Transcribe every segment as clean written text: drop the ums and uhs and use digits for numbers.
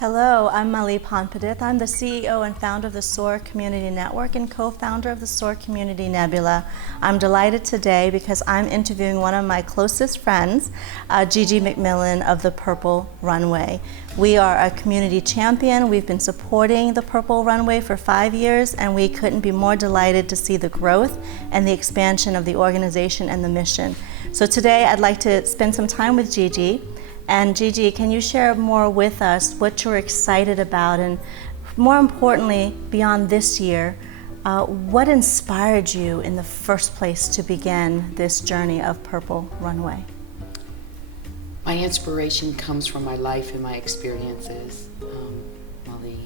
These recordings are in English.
Hello, I'm Mali Panpadith. I'm the CEO and founder of the SOAR Community Network and co-founder of the SOAR Community Nebula. I'm delighted today because I'm interviewing one of my closest friends, Gigi McMillan of the Purple Runway. We are a community champion. We've been supporting the Purple Runway for 5 years, and we couldn't be more delighted to see the growth and the expansion of the organization and the mission. So today I'd like to spend some time with Gigi. And Gigi, can you share more with us what you're excited about, and more importantly, beyond this year, what inspired you in the first place to begin this journey of Purple Runway? My inspiration comes from my life and my experiences, Molly.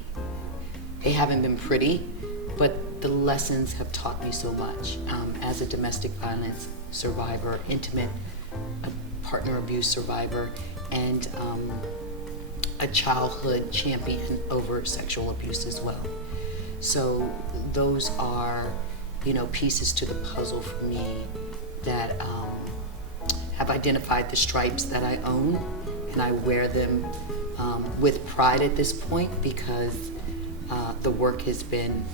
They haven't been pretty, but the lessons have taught me so much. As a domestic violence survivor, intimate partner abuse survivor, and a childhood champion over sexual abuse as well. So those are, pieces to the puzzle for me that have identified the stripes that I own, and I wear them with pride at this point because the work has been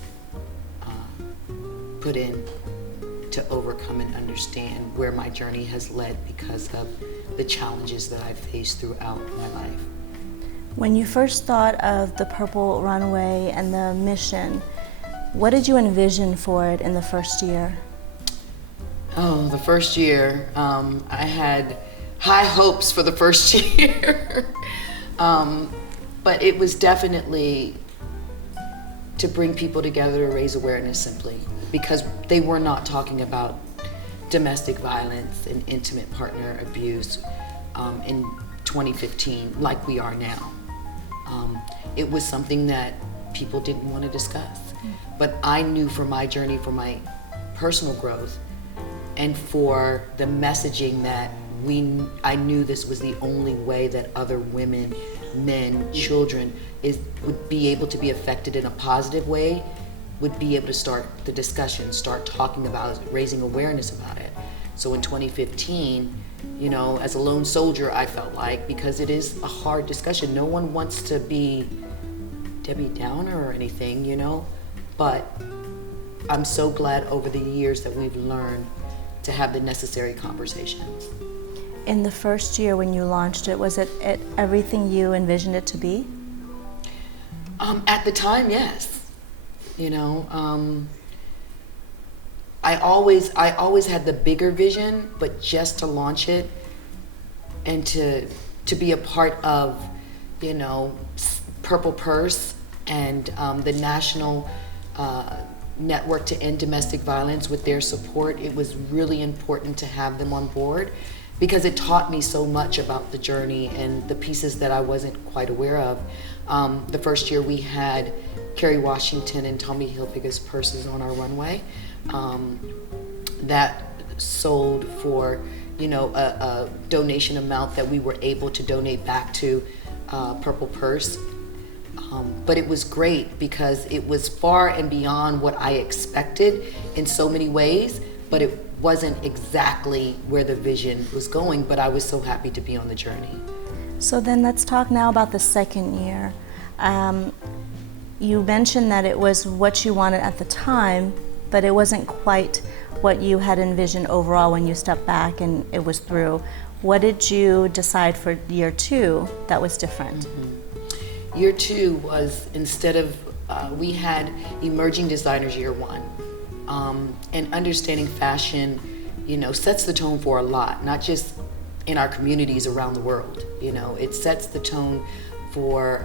put in to overcome and understand where my journey has led because of the challenges that I've faced throughout my life. When you first thought of the Purple Runway and the mission, what did you envision for it in the first year? Oh, the first year, I had high hopes for the first year. But it was definitely to bring people together to raise awareness simply, because they were not talking about domestic violence and intimate partner abuse in 2015 like we are now. It was something that people didn't want to discuss. But I knew for my journey, for my personal growth, and for the messaging that I knew this was the only way that other women, men, children would be able to be affected in a positive way, would be able to start the discussion, start talking about it, raising awareness about it. So in 2015, as a lone soldier, I felt like, because it is a hard discussion, no one wants to be Debbie Downer or anything, but I'm so glad over the years that we've learned to have the necessary conversations. In the first year when you launched it, was it everything you envisioned it to be? At the time, yes. I always had the bigger vision, but just to launch it and to be a part of, Purple Purse and the National Network to End Domestic Violence with their support, it was really important to have them on board because it taught me so much about the journey and the pieces that I wasn't quite aware of. The first year we had Kerry Washington and Tommy Hilfiger's purses on our runway. That sold for, a donation amount that we were able to donate back to Purple Purse. But it was great because it was far and beyond what I expected in so many ways, but it wasn't exactly where the vision was going, but I was so happy to be on the journey. So then let's talk now about the second year. You mentioned that it was what you wanted at the time, but it wasn't quite what you had envisioned overall when you stepped back and it was through. What did you decide for year two that was different? Year two was, instead of, we had emerging designers year one. And understanding fashion, sets the tone for a lot, not just in our communities around the world. It sets the tone for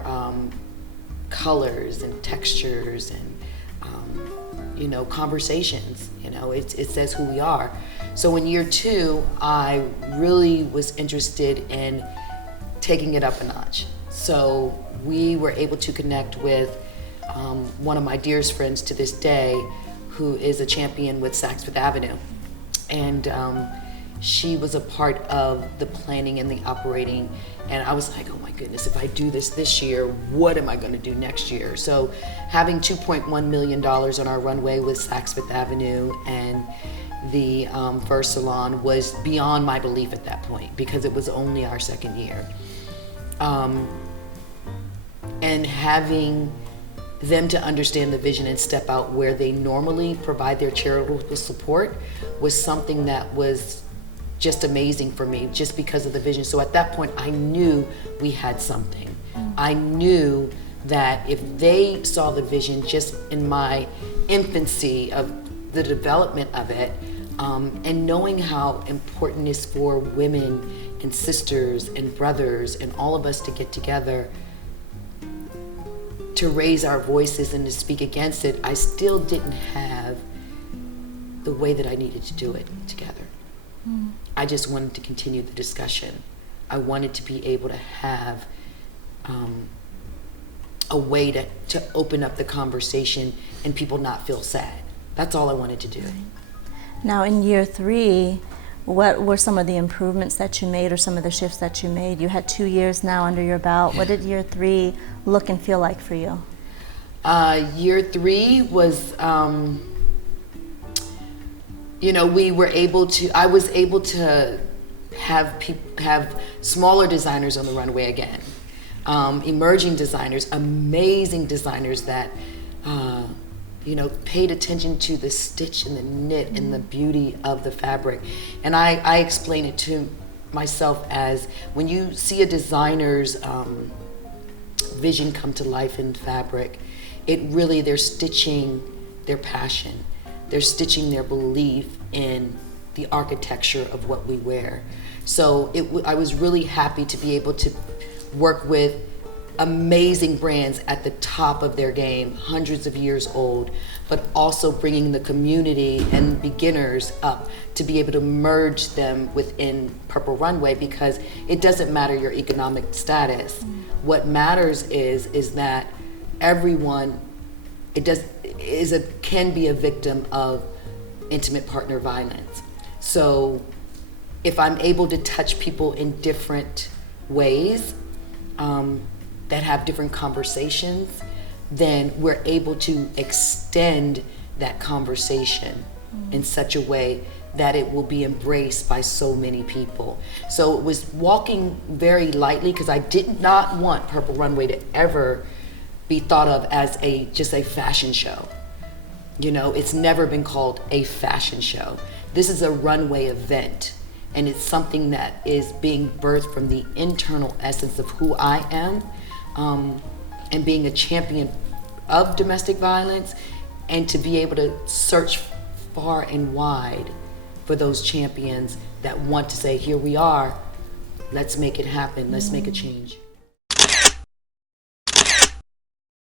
colors and textures and conversations. It says who we are. So in year two, I really was interested in taking it up a notch. So we were able to connect with one of my dearest friends to this day, who is a champion with Saks Fifth Avenue. And she was a part of the planning and the operating. And I was like, oh my goodness, if I do this year, what am I gonna do next year? So having $2.1 million on our runway with Saks Fifth Avenue and the first salon was beyond my belief at that point because it was only our second year. and having them to understand the vision and step out where they normally provide their charitable support was something that was just amazing for me, just because of the vision. So at that point, I knew we had something. I knew that if they saw the vision just in my infancy of the development of it, and knowing how important it is for women and sisters and brothers and all of us to get together to raise our voices and to speak against it, I still didn't have the way that I needed to do it together. I just wanted to continue the discussion. I wanted to be able to have a way to open up the conversation and people not feel sad. That's all I wanted to do. Now in year 3, what were some of the improvements that you made or some of the shifts that you made? You had 2 years now under your belt. What did year 3 look and feel like for you? Year 3 was, I was able to have smaller designers on the runway again. Emerging designers, amazing designers that, paid attention to the stitch and the knit and the beauty of the fabric. And I explain it to myself as when you see a designer's vision come to life in fabric, they're stitching their passion. They're stitching their belief in the architecture of what we wear. So I was really happy to be able to work with amazing brands at the top of their game, hundreds of years old, but also bringing the community and beginners up to be able to merge them within Purple Runway, because it doesn't matter your economic status. What matters is that everyone can be a victim of intimate partner violence. So if I'm able to touch people in different ways, that have different conversations, then we're able to extend that conversation in such a way that it will be embraced by so many people. So it was walking very lightly, because I did not want Purple Runway to ever be thought of as just a fashion show. It's never been called a fashion show. This is a runway event, and it's something that is being birthed from the internal essence of who I am, and being a champion of domestic violence, and to be able to search far and wide for those champions that want to say, here we are, let's make it happen, let's make a change.